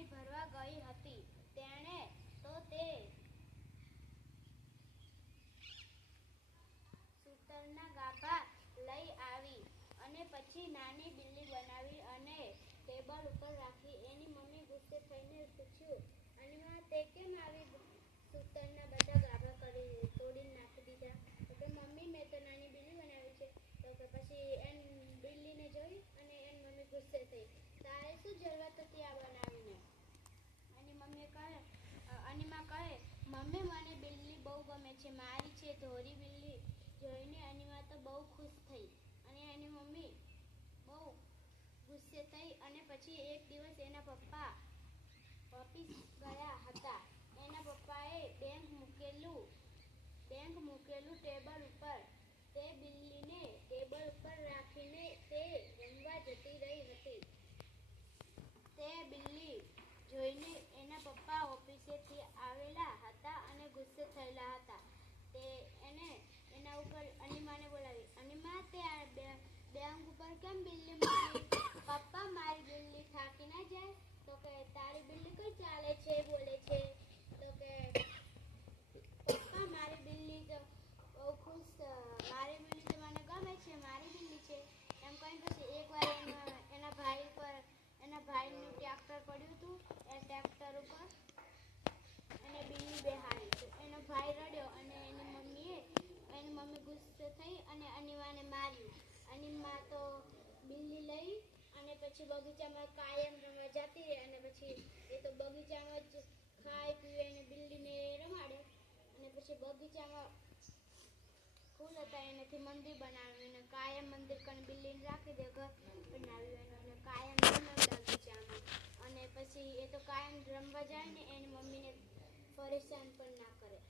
પાણી ભરવા ગઈ હતી. તેણે તો તે સૂતરના ગાભા લઈ આવી અને પછી નાની બિલ્લી બનાવી અને ટેબલ ઉપર રાખી. એની મમ્મી ગુસ્સે થઈને પૂછ્યું, અનિમા, તે કેમ આવી સૂતરના બધા ગાભા કરી તોડી નાખી દીધા? તો મમ્મી, મેં તો નાની બિલ્લી બનાવી છે. તો કે, પછી એન બિલ્લીને જોઈ અને એમ મમ્મી ગુસ્સે થઈ. તારે શું જરૂરત હતી આ બનાવીને એની મમ્મીએ કહે અ, અનિમા કહે મમ્મી મને બિલ્લી બહુ ગમે છે. મારી છે ધોરી બિલ્લી જોઈને અનિમા તો બહુ ખુશ થઈ અને એની મમ્મી બહુ ગુસ્સે થઈ અને પછી એક દિવસ એના પપ્પા ઓફિસ ગયા હતા. એના પપ્પાએ બેંક મૂકેલું બેંક મૂકેલું ટેબલ ઉપર તે બિલ્લીને ટેબલ ઉપર રાખીને તે રમવા જતી રહી હતી તે બિલ્લી જોઈને એના પપ્પા ઓફિસેથી આવેલા હતા અને ગુસ્સે થયેલા હતા. તે એને એના ઉપર અનિમાને બોલાવી. અનિમા તે આ બે- ઉપર કેમ બિલ્લી મારી? પપ્પા, મારી બિલ્લી થાકી ના જાય? તો કે, તારી બિલ્લી કઈ ચાલે છે? બોલે છે. તો કે, પપ્પા, મારી બિલ્લી તો બહુ ખુશ મારી બિલ્લી તો મને ગમે છે. મારી બિલ્લી છે. એમ કહીને પછી એકવાર એના ભાઈ પર, એના ભાઈનું ટ્રેક્ટર પડ્યું હતું એ ટ્રેક્ટર ઉપર એને બિલ્લી બેહાડી તો એનો ભાઈ રડ્યો અને એની મમ્મીએ, એની મમ્મી ગુસ્સે થઈ અને અનિમાને માર્યું. અનિમા તો બિલ્લી લઈ અને પછી બગીચામાં કાયમ રમવા જતી રહી અને પછી એ તો બગીચામાં જ ખાઈ પીવે અને બિલ્લીને રમાડે. અને પછી બગીચામાં ફૂલ હતા, એનાથી મંદિર બનાવ્યું. અને કાયમ મંદિર કરીને બિલ્લીને રાખી દે, ઘર બનાવ્યું અને કાયમ બગીચામાં. અને પછી એ તો કાયમ રમવા જાય ને, એની મમ્મીને પરેશાન પણ ના કરે.